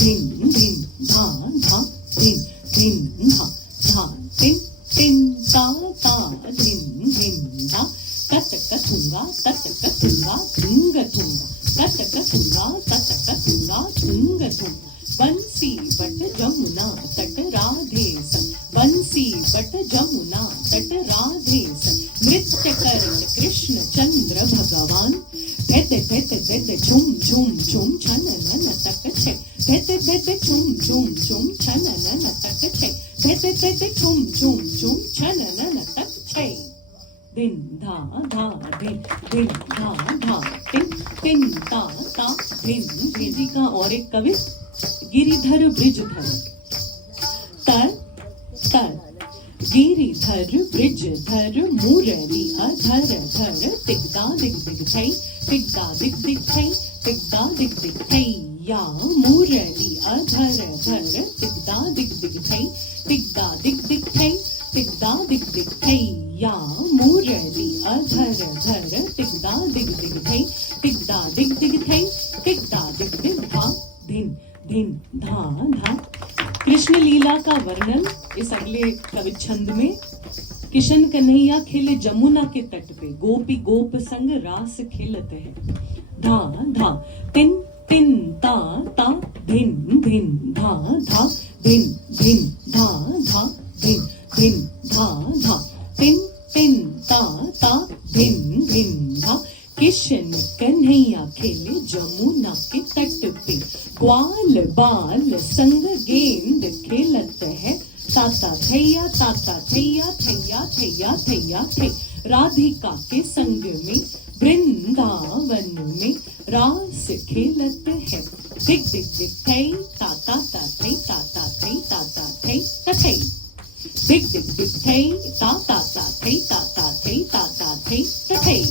धिन धिन धा धा धिन धिन धा धा धिन धिन ता ता धिन धिन धा ततक थुंगा थुंग थुंगा ततक थुंगा थुंग थुंगा बंसी बट जमुना तट राधे सं बंसी बट जमुना तट राधे सं नृत्य करत कृष्ण चंद्र भगवान धैत धैत धैत झुम झुम झुम छन नन तक छे धैत धैत झुम झुम झुम छन नन तक छे धैत धैत झुम झुम झुम छन नन तक छे दिन धा धा दिन दिन धा धा दिन दिन ता ता दिन जी का और एक कवि गिरिधर ब्रिजधर तर तर गिरिधर ब्रिजधर मुरली अधर धर तिगदा दिग दिग थई तिगदा दिग दिग थई तिगदा दिग दिग थई या मुरली अधर धर तिगदा दिग दिग थई तिगदा दिग दिग थई तिगदा दिग दिग थई या मुरली अधर धर तिगदा दिग दिग थई तिगदा दिग दिग थई तिगदा दिग दिग धा दिन दिन धा धा। कृष्ण लीला का वर्णन इस अगले कवि छंद में। किशन कन्हैया खेले जमुना के तट पे गोपी गोप संग रास खेलते हैं। धा धा तिन तिन ता ता धिन धिन धा धा धिन धिन धा धा धिन धिन धा धा तिन तिन ता ता धिन धिन धा। किशन कन्हैया खेले जमुना के तट पे ग्वाल बाल संग गेंद खेलत है ताता थैया थैया थैया थैया थे। राधिका के संग में वृंदावन में रास खेलत है दिग दिग दिग थई ताता थई ताता थई ताता थई तथई दिग दिग दिग थई ताता थई ताता थई ताता थई तथई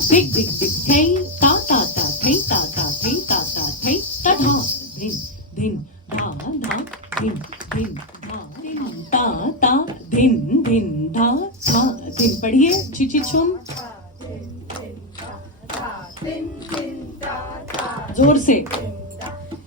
दिग दिग दिग थई ताता थई ताता थई ताता थई तथा धिन धिन धा धा धिन धिन धा धिन ता ता धिन धिन धा धा धिन। पढ़िए चिची छुम जोर से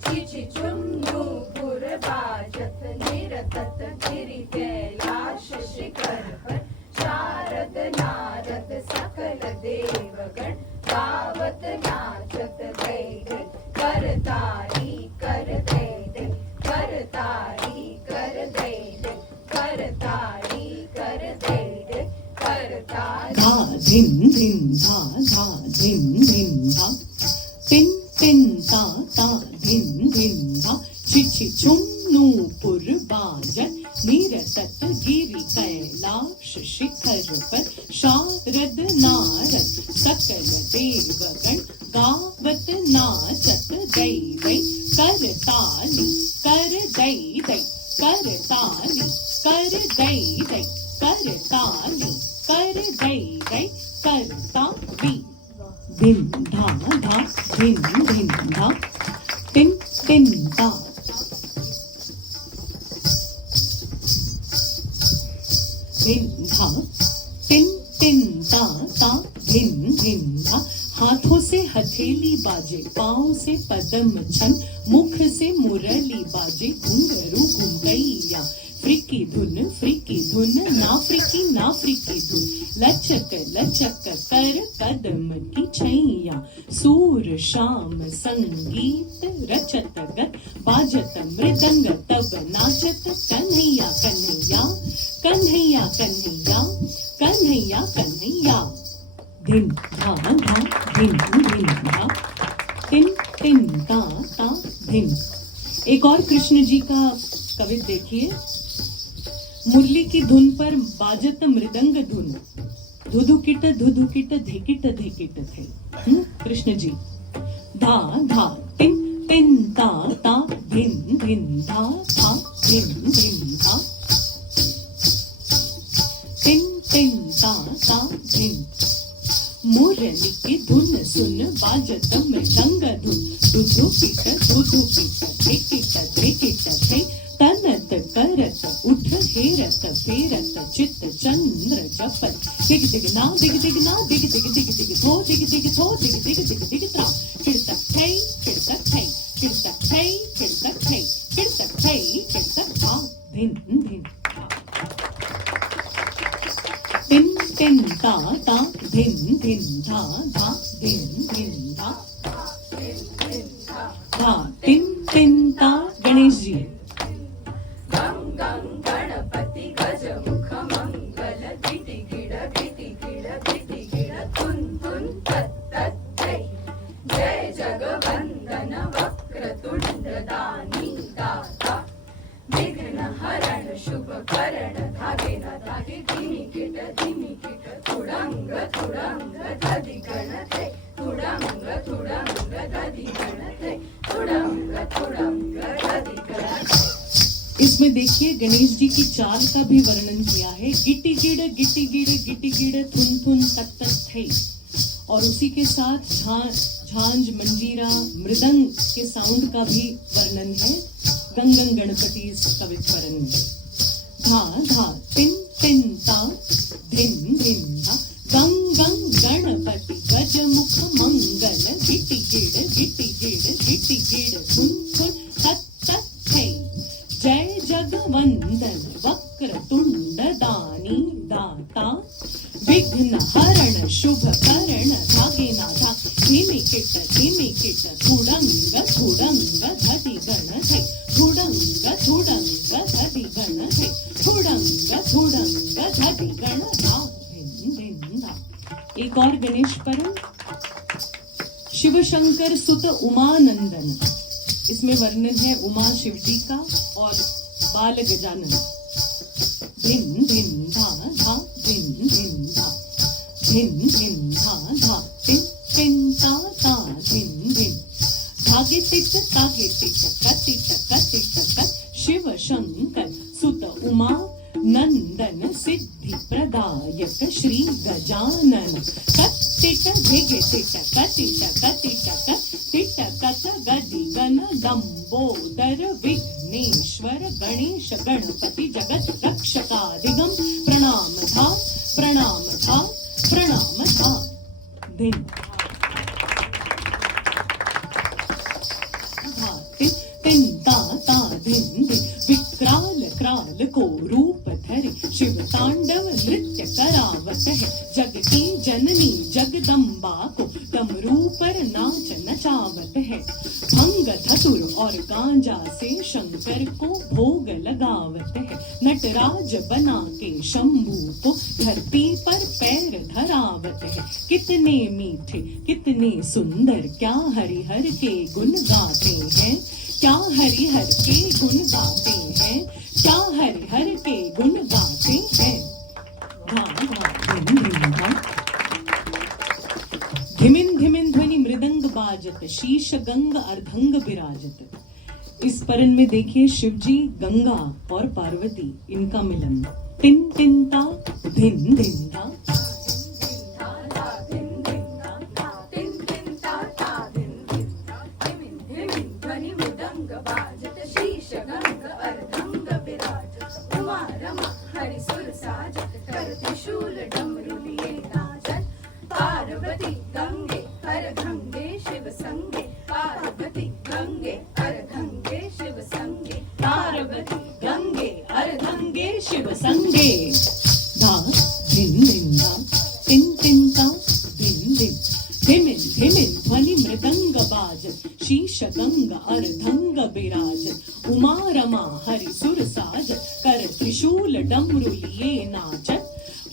चिची छुम नूपुर बाजत निरतत गिरि कैलाश शिखर पर शारद नारद सकल देवगण गावत नाचत गए गए करतारी कर दे दे करतारी कर दे दे करतारी कर दे दे करतारी धा धिन धिन धा धा धिन धिन धा तिन तिन ता ता धिन धिन धा चिची छुम नूपुर बाजत निरतत गिरि कैलाश शिखर पर शारद नारद सकल देवगण गावत नाचत गई गई करताली कर दई दई करताली कर दई दई करताली कर दई दई करताली। दिन धा धा दिन दिन धा तिन तिन धा धिन धा तिन तिन ता ता धिन धिन धा। हाथों से हथेली बाजे पाँव से पदम छन मुख से मुरली बाजे घुंघरू घुंघैया फ्रीकी धुन ना फ्रीकी धुन लचक लचक कर कदम की छैया सूर शाम संगीत रचत गत बाजत मृदंग तब नाचत कन्हैया कन्हैया कन्हैया कन्हैया कन्हैया कन्हैया। दिन धा धा दिन दिन धा तिन तिन ता ता दिन। एक और कृष्ण जी का कवि देखिए। मुरली की धुन पर बाजत मृदंग धुन धुधुकिट धिकिट धिकिट थे। कृष्ण जी धा धा तिन तिन ता ता धिन धिन धा धा धिन धिन धा तिन तिन ता ता धिन। मुरली की धुन सुन बाजत मृदंग धुन धुधुकिट धिकिट धिकिट थे। तनत करत उठ हेरत फेरत चित्त चंद्र जपत दिग दिग ना दिग दिग ना दिग दिग दिग दिग थो दिग दिग थो दिग दिग दिग दिग त्रा किड़तक थई किड़तक थई किड़तक थई थै किड़तक थै किड़तक थै किड़तक धा धिन धिन तिन तिन ता ता धिन धिन धा धा धिन धिन धा धा तिन तिन ता गणेश जी गं गं गणपति गज मुख मंगल गिटि गिड़ तुन तुन तत् तत् जय जय जगवंदन वक्रतुंड दानी दाता विघ्न हरण शुभ करण धागे न धागे धीमी किट तुडंग तुडंग दधि गणते तुडंग तुडंग दधि गणते तुडंग तुडंग दधि गणते। इसमें देखिए गणेश जी की चाल का भी वर्णन किया है, गिटी गिड़ थुन थुन तत तत थे, और उसी के साथ झांझ मंजीरा मृदंग के साउंड का भी वर्णन है गंगं गणपति इस कवित्वरण में। धा धा तिन तिन ता धिन धिन धा गंग गंग गणपति गज मुख मंगल गिटी गिड़ थुन थुन तत तत थे जय जगवंदन वक्र तुंड दानी दाता विघ्न हरण शुभ करण धागे ना धा धीमी किट थुडंग धधि गण थे थुडंग धधि गण थे थुडंग धधि गण धा धिन धिन धा। एक और गणेश परम शिव शंकर सुत उमानंदन, इसमें वर्णन है उमा शिव जी का और बाल गजानन। धिन धिन धा धा धिन धिन धा धिन धिन धा धा तिन तिन ता ता धिन धिन धागे तिट तागे टिट शिव शंकर सुत उमा नंदन सिद्धि प्रदायक श्री गजानन कतिट धिगे टिट कत गदि गण लंबोदर विघ्नेश्वर गणेश गणपति जगत रक्षकादिगम प्रणाम था दिन तिन ता दिन विक्राल क्राल को रूप धरे शिव तांडव नृत्य करावत है जग की जननी जगदम्बा को डमरू पर नाच नचावत है भंग धतुर और गांजा से शंकर को भोग लगावत है नटराज बना के शंभू को धरती पर पैर धरावत है कितने मीठे कितने सुंदर क्या हरिहर के गुण गाते हैं क्या हरिहर के गुण गाते हैं क्या हरिहर के गुण गाते हैं। धिमिन धिमिन ध्वनि मृदंग बाजत शीश गंग अर्धंग विराजत। इस परन में देखिए शिवजी गंगा और पार्वती इनका मिलन। तिन तिन ता धिन धिन ता त्रिशूल डमरू लिए नाचत पार्वती गंगे अर्धंगे शिव संगे पार्वती गंगे अर्धंगे शिव संगे पार्वती गंगे अर्धंगे शिव संगे। धा धिन धिन धा तिन तिन ता धिन धिन धिमिन धिमिन ध्वनि मृदंग बाजत शीश गंग अर्धंग विराजत उमा रमा हरि सुर साजत कर त्रिशूल डमरू लिए नाचत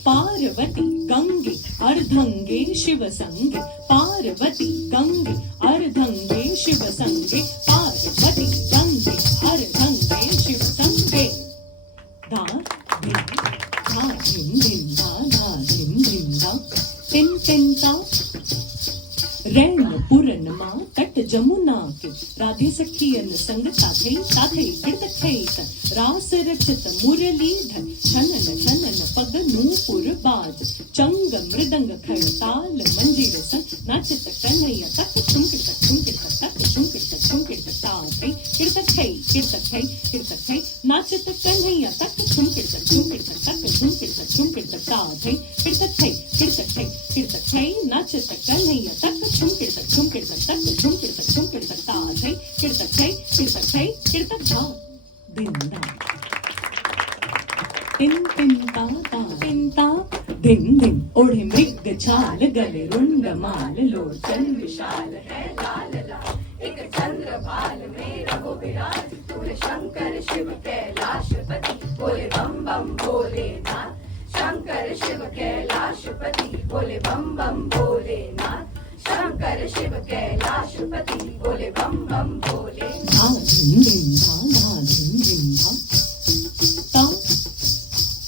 पार्वती गंगे अर्धंगे शिव संगे पार्वती गंगे अर्धंगे शिव संगे पार्वती गंगे अर्धंगे शिव संगे। धा धिन धा धिन धिन धा धा धिन धिन धा तिन तिन ता रैन पुरन माँ तट जमुना के राधे सखियन संग ताथई ताथई कृत रास रचित मुरलीधर छनन पग नूपुर बाज चंग मृदंग खड़ताल मंजीर संग नाचत कन्हैया तक ठुमकिट तक ठुमकिट ताथई कृत नाचत कन्हैया तक ठुमकिट तक ठुमकिट ताथई कृत नाचत कन्हैया तक ठुमकिट तक ताथई कृत तखै किड़तक झा दिन धा तिन तिन ता तिन ता दिन दिन ओढ़े मृग छाल गले रुंड माल लोचन विशाल है लाल लाल एक चंद्र भाल में रहो विराज तूने शंकर शिव कैलाशपति बोले बम बम भोलेनाथ शंकर शिव कैलाशपति बोले बम बम भोलेनाथ शंकर शिव कैलाशपति बोले बम बम भोलेनाथ धा धिन धिन धा धिन धिन धा ता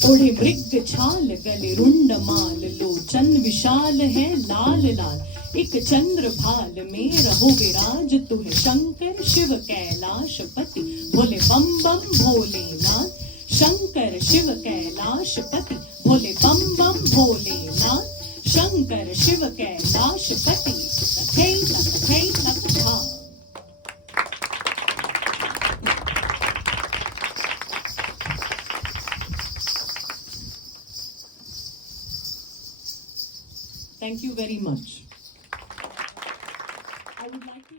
ओढ़े मृग छाल गले रुंड माल लोचन विशाल है लाल लाल एक चंद्र भाल में रहो विराज तू है शंकर शिव कैलाशपति बोले बम बम भोलेनाथ शंकर शिव कैलाशपति बोले बम बम भोलेनाथ शंकर शिव कैलाशपति तखै तखै तखा Thank you very much. I would like to